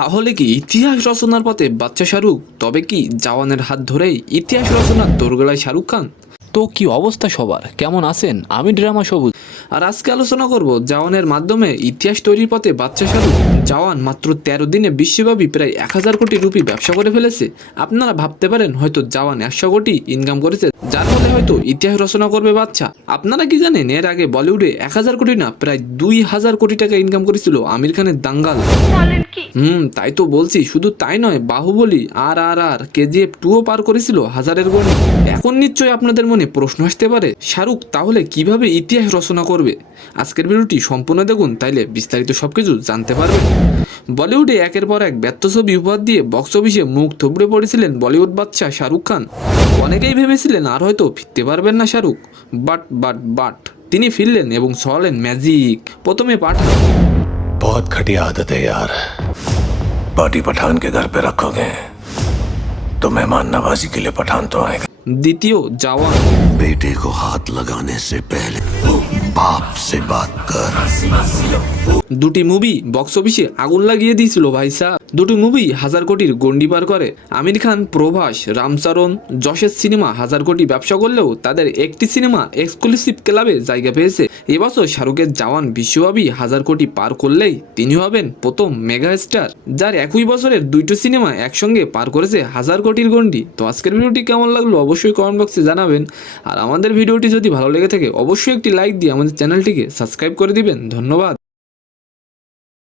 তাহলে কি ইতিহাস রচনার পথে বাচ্চা শাহরুখ? তবে কি জওয়ানের হাত ধরেই ইতিহাস রচনার দোরগোড়ায় শাহরুখ খান? তো কি অবস্থা সবার, কেমন আছেন? আমি ড্রামা সবুজ। আর আজকে আলোচনা করব জওয়ানের মাধ্যমে ইতিহাস তৈরির পথে বাচ্চা শাহরুখ। জওয়ান মাত্র 13 দিনে বিশ্বব্যাপী প্রায় 1000 কোটি রুপি ব্যবসা করে ফেলেছে। আপনারা ভাবতে পারেন হয়তো জওয়ান 100 কোটি ইনকাম করেছে, যার ফলে হয়তো ইতিহাস রচনা করবে বাচ্চা। আপনারা কি জানেন এর আগে বলিউডে 1000 কোটি না প্রায় 2000 কোটি টাকা ইনকাম করেছিল আমির খানের দাঙ্গাল। তাই তো বলছি, শুধু তাই নয়, বাহুবলী, আর কেজিএফ 2ও পার করেছিল হাজারের গণে। এখন নিশ্চয়ই আপনাদের মনে প্রশ্ন আসতে পারে, শাহরুখ তাহলে কিভাবে ইতিহাস রচনা করবে? আজকের ভিডিওটি সম্পূর্ণ দেখুন, তাইলে বিস্তারিত সবকিছু জানতে পারবেন। বলিউডে একের পর এক ব্যর্থ ছবি উপহার দিয়ে বক্স অফিসে মুখ থুবড়ে পড়েছিলেন বলিউড বাদশা শাহরুখ খান। অনেকেই ভেবেছিলেন আর হয়তো ফিরতে পারবেন না শাহরুখ, বাট তিনি ফিরলেন এবং ছড়ালেন ম্যাজিক। প্রথমে পাঠান। बहुत घटिया आदत है यार। पार्टी पठान के घर पे रखोगे तो मेहमान नवाजी के लिए पठान तो आएगा। দ্বিতীয় জওয়ান। बेटे को हाथ लगाने से पहले बाप से बात कर। দুটি মুভি বক্স অফিসে আগুন লাগিয়ে দিয়েছিল ভাই সাহেব। দুটি মুভি 1000 কোটির গন্ডি পার করে। আমির খান, প্রভাস, রামচরণ, যশের সিনেমা 1000 কোটি ব্যবসা করলেও তাদের একটি সিনেমা এক্সক্লুসিভ ক্লাবে জায়গা পেয়েছে। এবছর শাহরুখের জওয়ান বিশ্বব্যাপী 1000 কোটি পার করলেই তিনি হবেন প্রথম মেগা স্টার, যার একই বছরের দুইটো সিনেমা একসঙ্গে পার করেছে 1000 কোটির গন্ডি। তো আজকের ভিডিওটি কেমন লাগলো অবশ্যই কমেন্ট বক্সে জানাবেন। আর আমাদের ভিডিওটি যদি ভালো লেগে থাকে অবশ্যই একটি লাইক দিয়ে আমাদের চ্যানেলটিকে সাবস্ক্রাইব করে দিবেন। ধন্যবাদ।